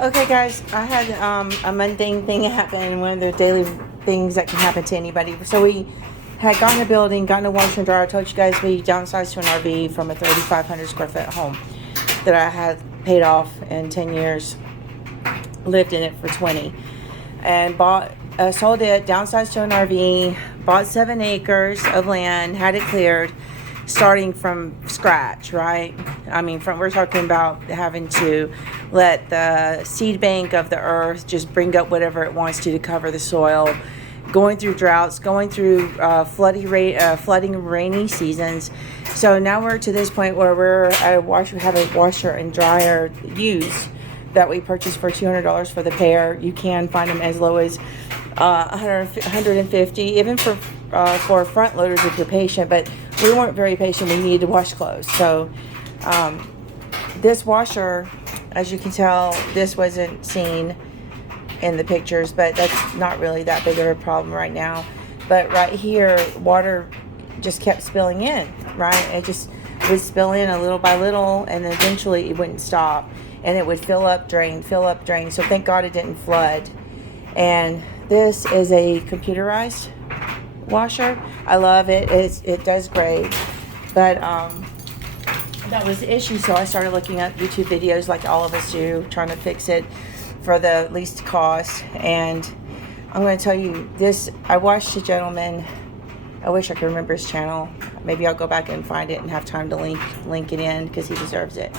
Okay, guys, I had a mundane thing happen, one of the daily things that can happen to anybody. So we had gotten a building, gotten a washer and dryer. I told you guys we downsized to an RV from a 3,500 square foot home that I had paid off in 10 years, lived in it for 20, and sold it, downsized to an RV, bought 7 acres of land, had it cleared, starting from scratch, right? I mean, we're talking about having to let the seed bank of the earth just bring up whatever it wants to cover the soil, going through droughts, going through flooding rainy seasons. So now we're to this point where we have a washer and dryer used that we purchased for $200 for the pair. You can find them as low as 150, even for front loaders if you're patient. But we weren't very patient. We needed to wash clothes. So this washer, as you can tell, this wasn't seen in the pictures, but that's not really that big of a problem right now. But right here, water just kept spilling in, right? It just would spill in a little by little, and eventually it wouldn't stop, and it would fill up, drain, fill up, drain. So thank God it didn't flood. And this is a computerized washer. I love it. It does great, but that was the issue. So I started looking up YouTube videos like all of us do, trying to fix it for the least cost. And I'm going to tell you this. I watched a gentleman. I wish I could remember his channel. Maybe I'll go back and find it and have time to link it in because he deserves it.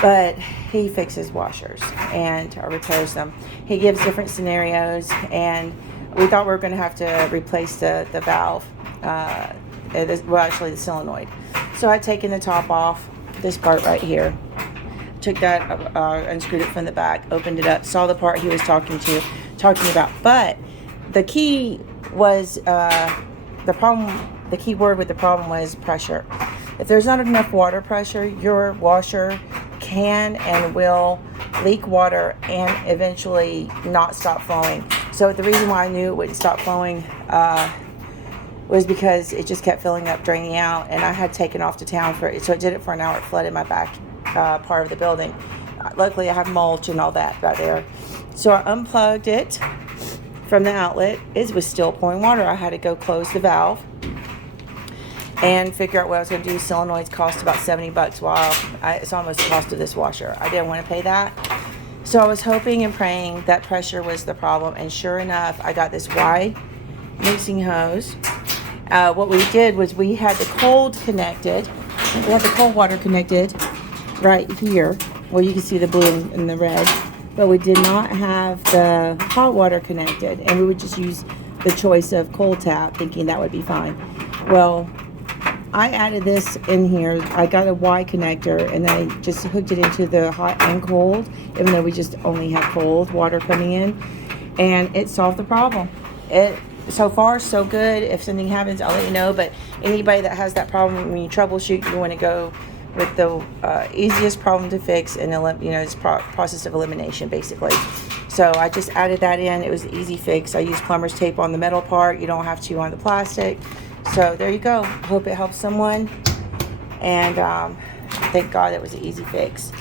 But he fixes washers or repairs them. He gives different scenarios, and we thought we were going to have to replace the valve, actually the solenoid. So I'd taken the top off, this part right here, took that, unscrewed it from the back, opened it up, saw the part he was talking about. But the key was, the key word with the problem was pressure. If there's not enough water pressure, your washer can and will leak water and eventually not stop flowing. So the reason why I knew it wouldn't stop flowing was because it just kept filling up, draining out, and I had taken off to town so it did it for an hour. It flooded my back part of the building. Luckily I have mulch and all that right there. So I unplugged it from the outlet. It was still pouring water. I had to go close the valve and figure out what I was going to do. Solenoids cost about $70. It's almost the cost of this washer. I didn't want to pay that. So I was hoping and praying that pressure was the problem. And sure enough, I got this wide mixing hose. What we did was we had the cold water connected right here, where you can see the blue and the red. But we did not have the hot water connected. And we would just use the choice of cold tap, thinking that would be fine. Well, I added this in here. I got a Y connector, and I just hooked it into the hot and cold, even though we just only have cold water coming in, and it solved the problem. So far so good. If something happens, I'll let you know. But anybody that has that problem, when you troubleshoot, you want to go with the easiest problem to fix, and it's process of elimination basically. So I just added that in. It was an easy fix. I used plumber's tape on the metal part. You don't have to on the plastic. So there you go. Hope it helps someone. And thank God it was an easy fix.